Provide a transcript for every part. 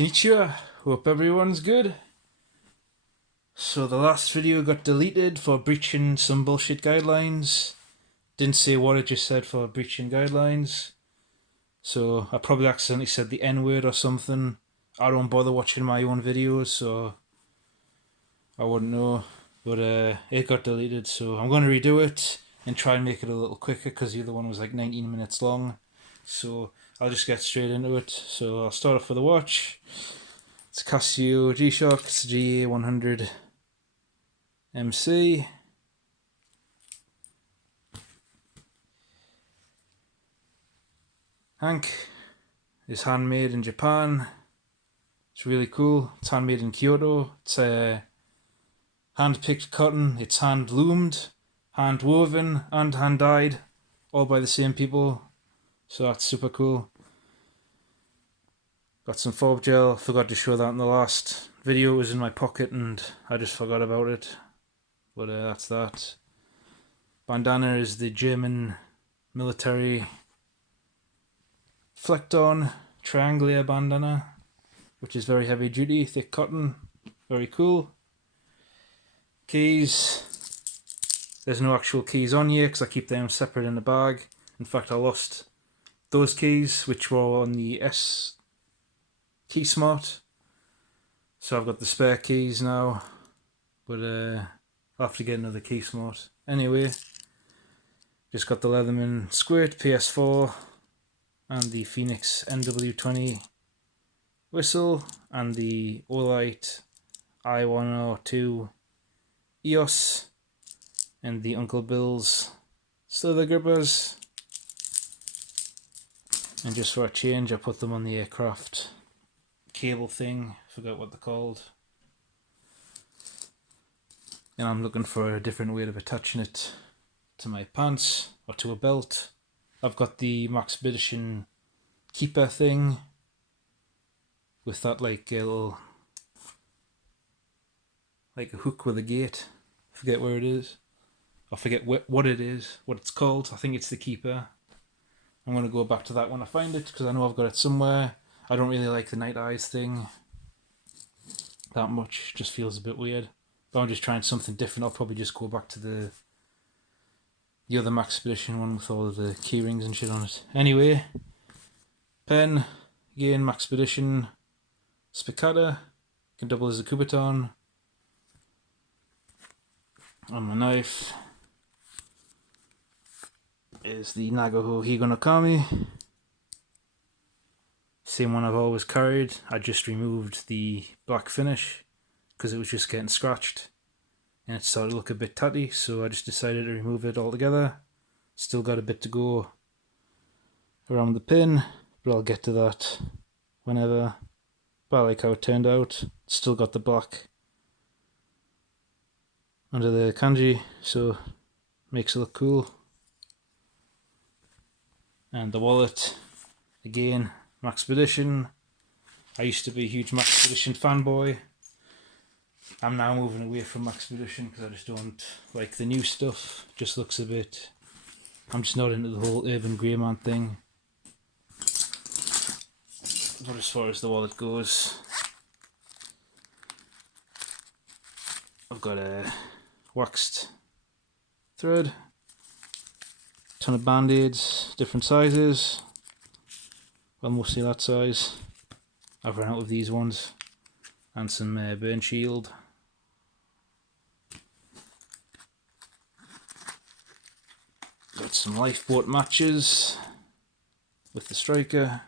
Konnichiwa, hope everyone's good. So the last video got deleted for breaching some bullshit guidelines. Didn't say what I just said for breaching guidelines. So I probably accidentally said the N-word or something. I don't bother watching my own videos, so I wouldn't know. But it got deleted, so I'm going to redo it and try and make it a little quicker because the other one was like 19 minutes long. So I'll just get straight into it. So I'll start off with the watch. It's Casio G-Shock, it's GA100 MC. Hank is handmade in Japan. It's really cool. It's handmade in Kyoto. It's hand-picked cotton. It's hand-loomed, hand-woven, and hand-dyed, all by the same people. So that's super cool. Got some fob gel. Forgot to show that in the last video. It was in my pocket and I just forgot about it. But that's that. Bandana is the German military flecked-on triangular bandana, which is very heavy duty, thick cotton, very cool. Keys. There's no actual keys on here because I keep them separate in the bag. In fact, I lost those keys, which were on the S Key Smart. So I've got the spare keys now, but I'll have to get another Key Smart. Anyway, just got the Leatherman Squirt PS4 and the Phoenix NW20 whistle and the Olight I102 EOS and the Uncle Bill's Slither grippers. And just for a change, I put them on the aircraft cable thing, forgot what they're called. And I'm looking for a different way of attaching it to my pants or to a belt. I've got the Maxpedition keeper thing with that like a little, like a hook with a gate. I forget where it is. I forget what it is, what it's called. I think it's the keeper. I'm going to go back to that when I find it because I know I've got it somewhere. I don't really like the Night Eyes thing that much. It just feels a bit weird. But I'm just trying something different. I'll probably just go back to the other Maxpedition one with all of the key rings and shit on it. Anyway, pen, again Maxpedition Spicata, can double as a Kubotan. And my knife is the Nagaho Higonokami. Same one I've always carried. I just removed the black finish because it was just getting scratched and it started to look a bit tatty, so I just decided to remove it altogether. Still got a bit to go around the pin, but I'll get to that whenever. But I like how it turned out. Still got the black under the kanji, so makes it look cool. And the wallet, again, Maxpedition. I used to be a huge Maxpedition fanboy. I'm now moving away from Maxpedition because I just don't like the new stuff. It just looks a bit... I'm just not into the whole urban grey man thing. But as far as the wallet goes, I've got a waxed thread, ton of band-aids, different sizes. Well, mostly that size. I've run out of these ones. And some burn shield. Got some lifeboat matches with the striker.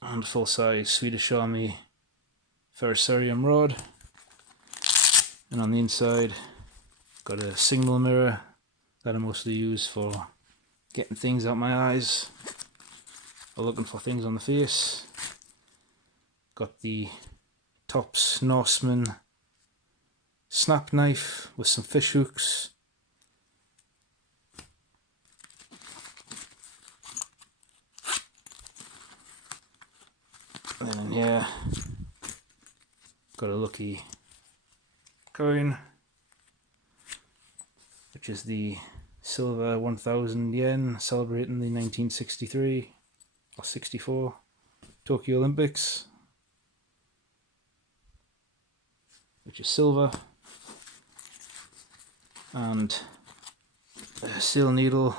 And full-size Swedish Army ferrocerium rod. And on the inside, got a signal mirror that I mostly use for getting things out my eyes or looking for things on the face. Got the Tops Norseman snap knife with some fish hooks. And then in here, got a lucky coin, which is the silver 1,000 yen, celebrating the 1963 or 64 Tokyo Olympics, which is silver, and a steel needle,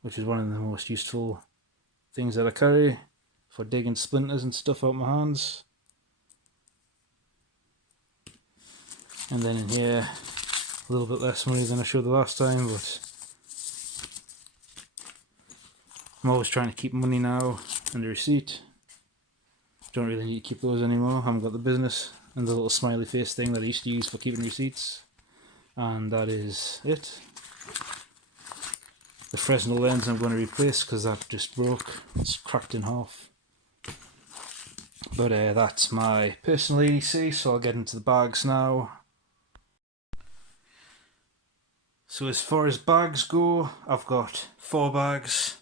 which is one of the most useful things that I carry for digging splinters and stuff out my hands. And then in here, a little bit less money than I showed the last time, but I'm always trying to keep money now, and the receipt. Don't really need to keep those anymore. I haven't got the business, and the little smiley face thing that I used to use for keeping receipts. And that is it. The Fresnel lens I'm going to replace because that just broke. It's cracked in half. But that's my personal ADC, so I'll get into the bags now. So as far as bags go, I've got 4 bags.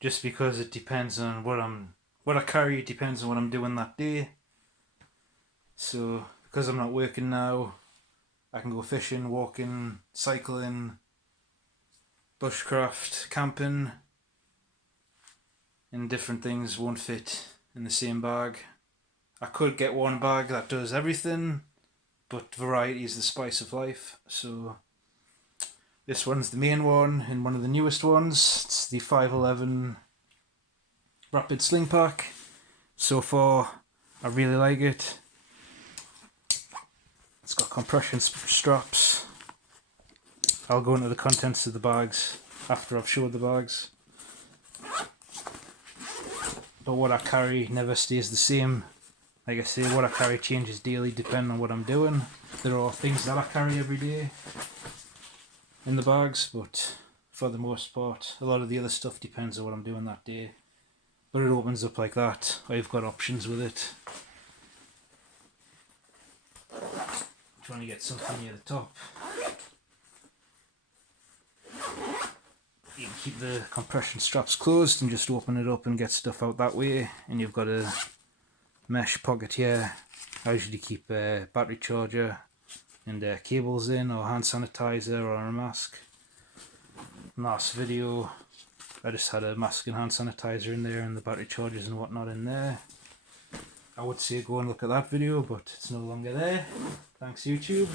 Just because it depends on what I carry, it depends on what I'm doing that day. So because I'm not working now, I can go fishing, walking, cycling, bushcraft, camping, and different things won't fit in the same bag. I could get one bag that does everything, but variety is the spice of life. So this one's the main one and one of the newest ones. It's the 511 Rapid Sling Pack. So far, I really like it. It's got compression straps. I'll go into the contents of the bags after I've showed the bags. But what I carry never stays the same. Like I say, what I carry changes daily depending on what I'm doing. There are things that I carry every day in the bags, but for the most part, a lot of the other stuff depends on what I'm doing that day. But it opens up like that. I've got options with it. Trying to get something near the top. You can keep the compression straps closed and just open it up and get stuff out that way. And you've got a mesh pocket here. I usually keep a battery charger and cables in, or hand sanitizer, or a mask. Last video I just had a mask and hand sanitizer in there and the battery chargers and whatnot in there. I would say go and look at that video, but it's no longer there. Thanks YouTube.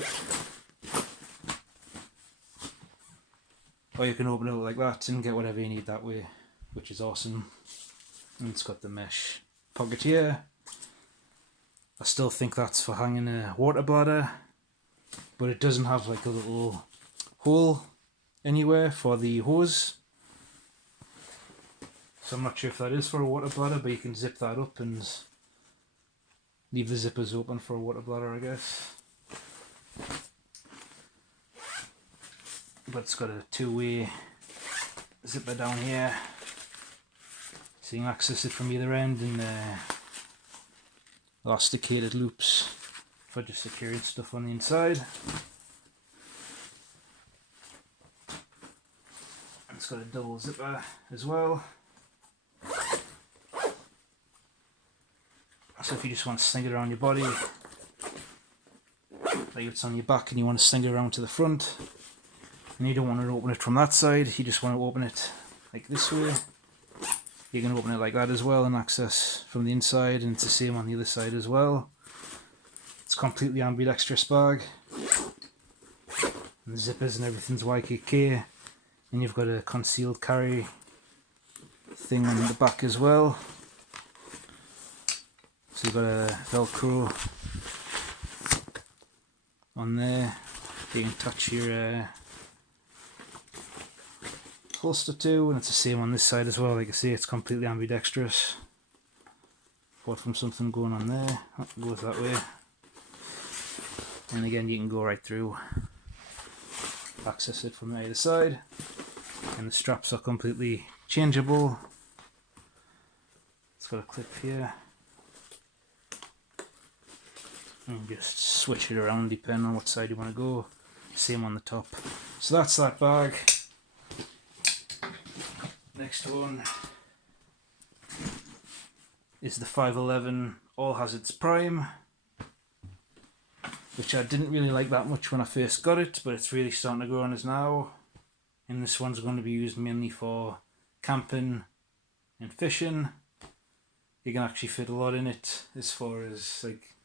Or you can open it up like that and get whatever you need that way, which is awesome. And it's got the mesh pocket here. I still think that's for hanging a water bladder, but it doesn't have like a little hole anywhere for the hose. So I'm not sure if that is for a water bladder, but you can zip that up and leave the zippers open for a water bladder, I guess. But it's got a 2-way zipper down here, so you can access it from either end, and elasticated loops for just securing stuff on the inside. And it's got a double zipper as well. So if you just want to sling it around your body, like it's on your back and you want to sling it around to the front, and you don't want to open it from that side, you just want to open it like this way, you can open it like that as well and access from the inside, and it's the same on the other side as well. It's completely ambidextrous bag, and the zippers and everything's YKK, and you've got a concealed carry thing on the back as well. So you've got a Velcro on there you can attach your holster to, and it's the same on this side as well. Like I say, it's completely ambidextrous, apart from something going on there. That goes that way, and again you can go right through, access it from either side, and the straps are completely changeable. It's got a clip here, and just switch it around depending on what side you want to go. Same on the top. So that's that bag. Next one is the 511 All Hazards Prime, which I didn't really like that much when I first got it, but it's really starting to grow on us now. and this one's going to be used mainly for camping and fishing. You can actually fit a lot in it as far as like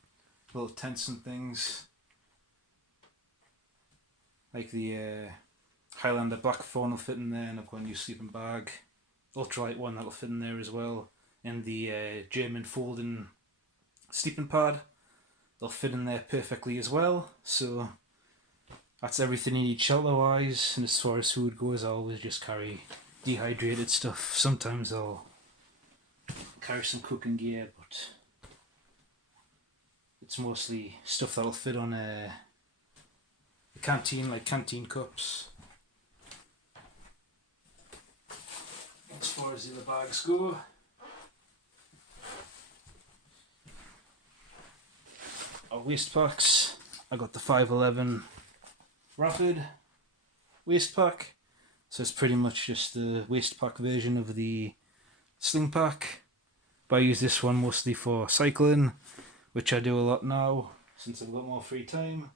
little tents and things, like the Highlander Blackthorn will fit in there, and I've got a new sleeping bag, ultralight one that'll fit in there as well, and the German folding sleeping pad, they'll fit in there perfectly as well. So that's everything you need shelter wise. And as far as food goes, I always just carry dehydrated stuff. Sometimes I'll carry some cooking gear, but it's mostly stuff that'll fit on a canteen, like canteen cups. As far as the other bags go, our waist packs, I got the 511 Rafford waist pack, so it's pretty much just the waist pack version of the Sling pack, but I use this one mostly for cycling, which I do a lot now since I've got more free time.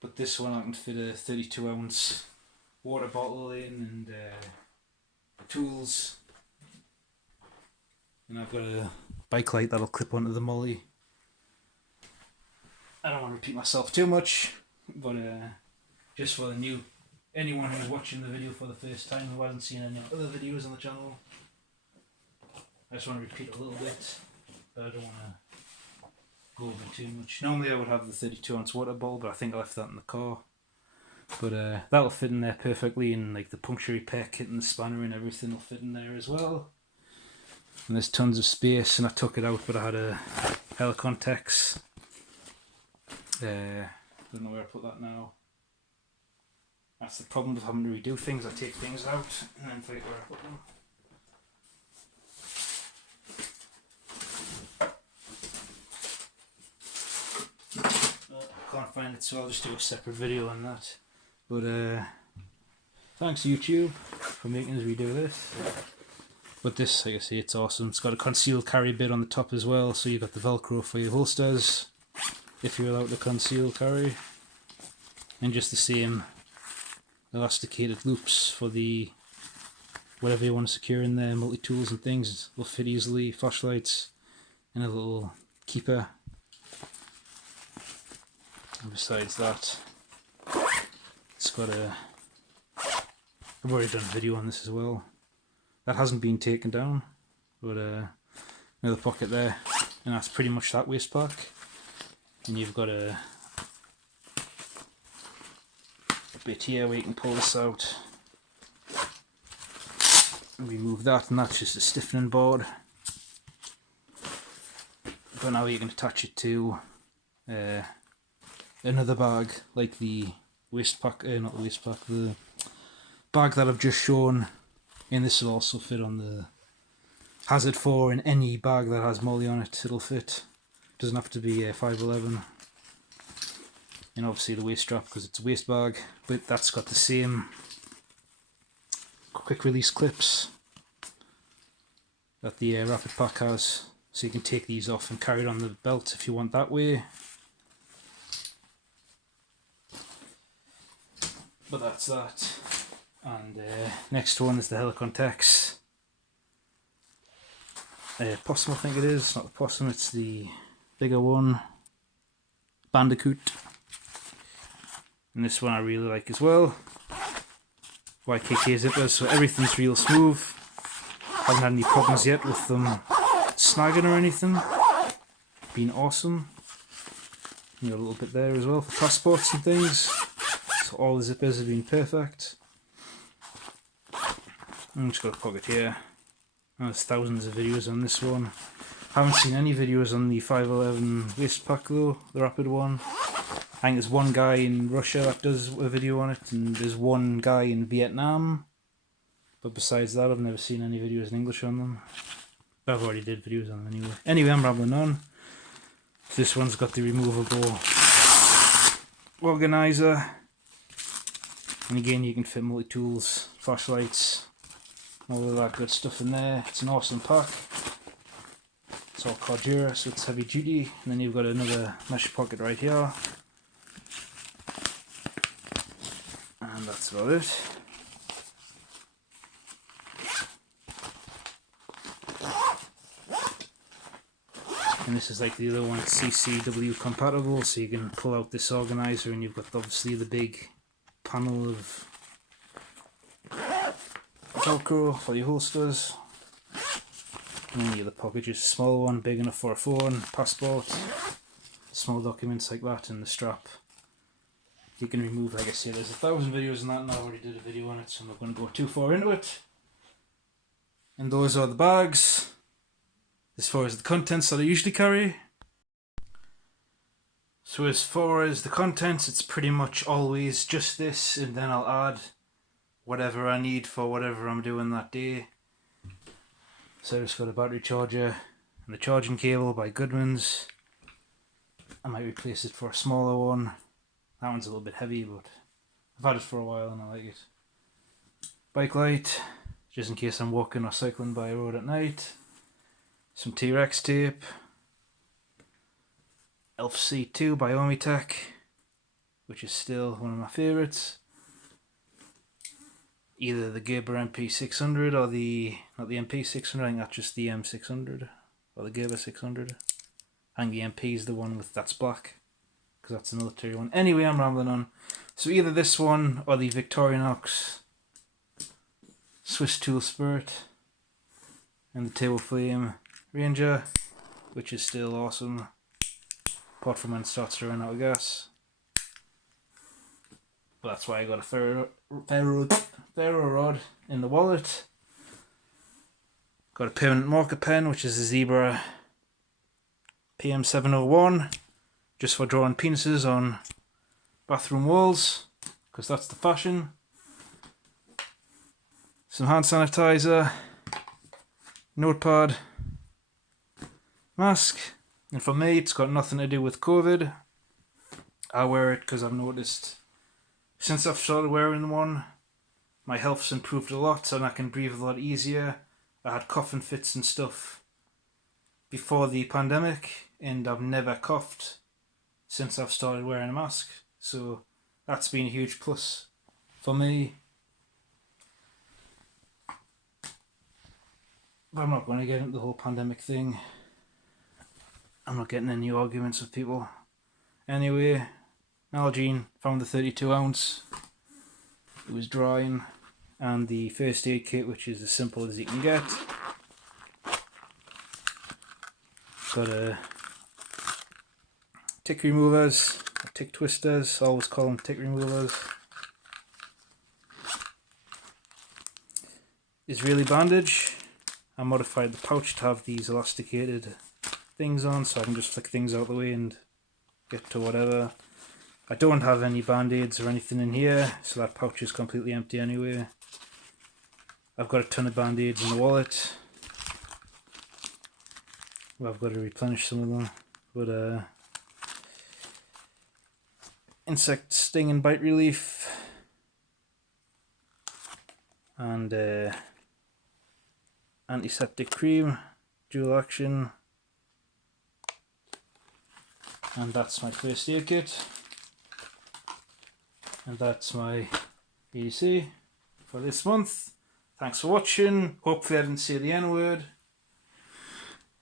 But this one I can fit a 32 ounce water bottle in, and tools, and I've got a bike light that'll clip onto the molly. I don't want to repeat myself too much, but just for anyone who's watching the video for the first time who hasn't seen any other videos on the channel, I just want to repeat a little bit, but I don't want to go over too much. Normally I would have the 32 ounce water bottle, but I think I left that in the car. But that'll fit in there perfectly, and like the puncture repair kit and the spanner and everything will fit in there as well. And there's tons of space, and I took it out, but I had a Helikon-tex. Don't know where I put that now. That's the problem with having to redo things. I take things out and then forget where I put them. I can't find it, so I'll just do a separate video on that. But thanks YouTube for making us redo this. But this, like I say, it's awesome. It's got a concealed carry bit on the top as well, so you've got the Velcro for your holsters if you're allowed to conceal carry, and just the same elasticated loops for the whatever you want to secure in there, multi-tools and things will fit easily, flashlights, and a little keeper. And besides that, it's got I've already done a video on this as well. That hasn't been taken down, but another pocket there, and that's pretty much that waist pack. And you've got a bit here where you can pull this out and remove that, and that's just a stiffening board. But now you can attach it to another bag, like the waist pack, not the waist pack, the bag that I've just shown, and this will also fit on the Hazard 4 in any bag that has molly on it. It'll fit. Doesn't have to be a 511. And obviously the waist strap because it's a waist bag, but that's got the same quick release clips that the Rafford pack has, so you can take these off and carry it on the belt if you want that way. But that's that. And next one is the Helikon-tex. Possum, I think it is. Not the possum, it's the bigger one. Bandicoot. And this one I really like as well. YKK zippers, so everything's real smooth. Haven't had any problems yet with them snagging or anything. Been awesome. You got a little bit there as well for passports and things. So all the zippers have been perfect. And just got a pocket here. And there's thousands of videos on this one. Haven't seen any videos on the 511 waist pack though, the Rafford one. I think there's one guy in Russia that does a video on it, and there's one guy in Vietnam. But besides that, I've never seen any videos in English on them. But I've already did videos on them anyway. Anyway, I'm rambling on. This one's got the removable organizer. And again, you can fit multi-tools, flashlights, all of that good stuff in there. It's an awesome pack. It's all Cordura, so it's heavy duty. And then you've got another mesh pocket right here. And that's about it. And this is like the other one, CCW compatible, so you can pull out this organizer and you've got obviously the big panel of Velcro for your holsters. And then the other pocket, just a small one, big enough for a phone, passport, small documents like that, and the strap. You can remove, like I said, there's 1,000 videos on that, and I already did a video on it, so I'm not going to go too far into it. And those are the bags, as far as the contents that I usually carry. So as far as the contents, it's pretty much always just this, and then I'll add whatever I need for whatever I'm doing that day. So I just got a battery charger and the charging cable by Goodman's. I might replace it for a smaller one. That one's a little bit heavy, but I've had it for a while and I like it. Bike light, just in case I'm walking or cycling by a road at night. Some T-Rex tape. Elf C2 by Untitled, which is still one of my favourites. Either the Gerber MP600 or not the MP600, I think that's just the M600, or the Gerber 600. I think the MP is the one that's black, because that's the military one. Anyway, I'm rambling on. So either this one or the Victorinox Swiss Tool Spirit, and the Table Flame Ranger, which is still awesome, apart from when it starts to run out of gas. But that's why I got a ferro rod in the wallet. Got a permanent marker pen, which is a Zebra PM701, just for drawing penises on bathroom walls, because that's the fashion. Some hand sanitizer, notepad, mask, and for me it's got nothing to do with COVID. I wear it because I've noticed since I've started wearing one, my health's improved a lot and I can breathe a lot easier. I had coughing fits and stuff before the pandemic, and I've never coughed since I've started wearing a mask. So that's been a huge plus for me. But I'm not going to get into the whole pandemic thing. I'm not getting any arguments with people. Anyway, Nalgene, found the 32 ounce. It was drying. And the first aid kit, which is as simple as you can get. Got a tick removers, tick twisters, always call them tick removers. Israeli bandage. I modified the pouch to have these elasticated things on, so I can just flick things out the way and get to whatever. I don't have any band-aids or anything in here, so that pouch is completely empty anyway. I've got a ton of band-aids in the wallet. Well, I've got to replenish some of them. But insect sting and bite relief, and antiseptic cream, dual action, and that's my first aid kit, and that's my EDC for this month. Thanks for watching. Hopefully I didn't say the N-word.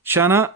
Shana.